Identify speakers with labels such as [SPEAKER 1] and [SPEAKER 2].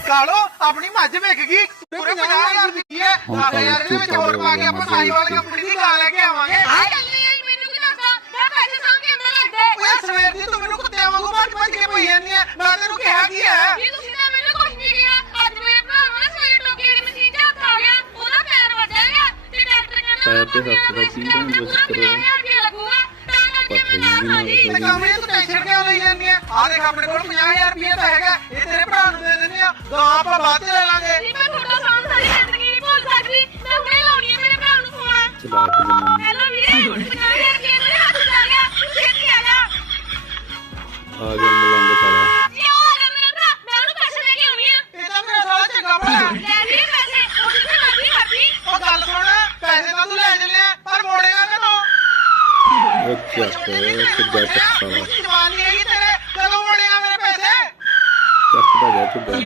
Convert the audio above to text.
[SPEAKER 1] ਕਾਲੋ ਆਪਣੀ ਮੱਝ ਵਿਕ ਗਈ ਪੂਰੇ 50,000 ਦੀ ਹੈ 10,000 ਦੇ ਵਿੱਚ ਹੋਰ ਪਾ ਕੇ ਆਪਾਂ ਸਾਈਵਾਲ ਕੰਪਨੀ ਦੀ ਗਾਂ ਲੈ ਕੇ ਆਵਾਂਗੇ
[SPEAKER 2] ਮੈਨੂੰ ਕੀ ਲੱਗਦਾ ਮੈਂ ਪੈਸੇ ਸਾਂਭ ਕੇ ਅੰਦਰ ਰੱਖ ਦੇ
[SPEAKER 1] ਓਏ ਸਵੇਰ ਦੀ ਤੂੰ ਮੈਨੂੰ ਕੁੱਤਿਆਂ ਵਾਂਗੂ ਭੱਜ ਕੇ ਪਈ ਜਾਂਦੀ ਹੈ ਮੈਂ ਤੈਨੂੰ ਕਿਹਾ ਕੀ ਹੈ
[SPEAKER 2] ਜੀ ਤੁਸੀਂ ਤਾਂ ਮੈਨੂੰ ਕੁਝ ਨਹੀਂ ਕਿਹਾ ਅੱਜ ਮੇਰੇ ਭਰਾ ਨੂੰ ਨਾ ਸਵੇਰ ਟੋਕੇ ਦੀ ਮਸ਼ੀਨ 'ਚ ਹੱਥ ਆ ਗਿਆ ਉਹਦਾ ਪੈਰ ਵੱਜ ਗਿਆ ਤੇ ਡਾਕਟਰ ਕਹਿੰਦਾ
[SPEAKER 3] ਪੈਰ ਤੇ ਹੱਥ ਦਾ ਕੀ ਕੰਮ ਬਸ ਕਰੋ
[SPEAKER 2] ਲੱਗੂਗਾ ਤਾਂ ਕਰਕੇ ਮੈਂ ਨਾਲ ਸਾਜੀ
[SPEAKER 1] ਤੇ ਕੰਮ ਇਹ ਤੂੰ ਟੈਨਸ਼ਨ ਕਿਉਂ ਲਈ ਜਾਂਦੀ ਹੈ ਆ ਦੇਖ ਆਪਣੇ ਕੋਲ 50,000 ਰੁਪਏ ਤਾਂ ਹੈਗਾ ਇਹ ਤੇਰੇ ਭਰਾ ਨੂੰ ਦੇ ਦਿੰਦੇ ਆ ਗਾਂ ਆਪਾਂ ਬਾਅਦ ਚ ਲੈ ਲਾਂਗੇ
[SPEAKER 2] ਜੀ ਮੈਂ ਤੁਹਾਡਾ ਸਾਂਭ ਸਾਰੀ ਜ਼ਿੰਦਗੀ ਨਹੀਂ ਭੁੱਲ ਸਕਦੀ ਮੈਂ ਹੁਣੇ ਲਾਉਣੀ ਹੈ ਮੇਰੇ ਭਰਾ ਨੂੰ ਫੋਨ
[SPEAKER 3] ਚਲਾ ਕੇ ਜਨਾਨੀ
[SPEAKER 2] ਹੈਲੋ ਵੀਰੇ 50,000 ਰੁਪਏ ਮੇਰੇ ਹੱਥ 'ਚ ਆ ਗਿਆ ਤੂੰ ਛੇਤੀ ਆ ਜਾ
[SPEAKER 3] ਆ ਗਿਆ ਮਲੰਗ ਸਾਲਾ
[SPEAKER 2] ਜੀ ਆ ਗਿਆ ਮੇਰਾ ਭਰਾ ਮੈਂ ਉਹਨੂੰ ਪੈਸੇ ਦੇ ਕੇ ਆਉਣੀ ਆ
[SPEAKER 1] ਇਹ ਤਾਂ ਮੇਰਾ ਸਾਲਾ ਚੰਗਾ ਭਲਾ
[SPEAKER 2] ਲੈ ਵੀਰੇ ਪੈਸੇ ਉਹ ਕਿੱਥੇ ਲੱਗੀ ਹੱਥੀ
[SPEAKER 1] ਉਹ ਗੱਲ ਸੁਣ ਪੈਸੇ ਤਾਂ ਤੂੰ ਲੈ ਚੱਲਿਆ ਪਰ ਮੋੜੇਗਾ ਕਦੋਂ
[SPEAKER 3] ਅੱਛਾ ਕਿੱਦਾਂ ਚੱਕਦਾ
[SPEAKER 1] ਜਵਾਨੀ ਹੈਗੀ ਤੇਰੇ ਕਦੋਂ ਮੋੜੇਗਾ ਮੇਰੇ ਪੈਸੇ
[SPEAKER 3] ਚੱਕਦਾ ਜਾ ਕਿੱਦਾਂ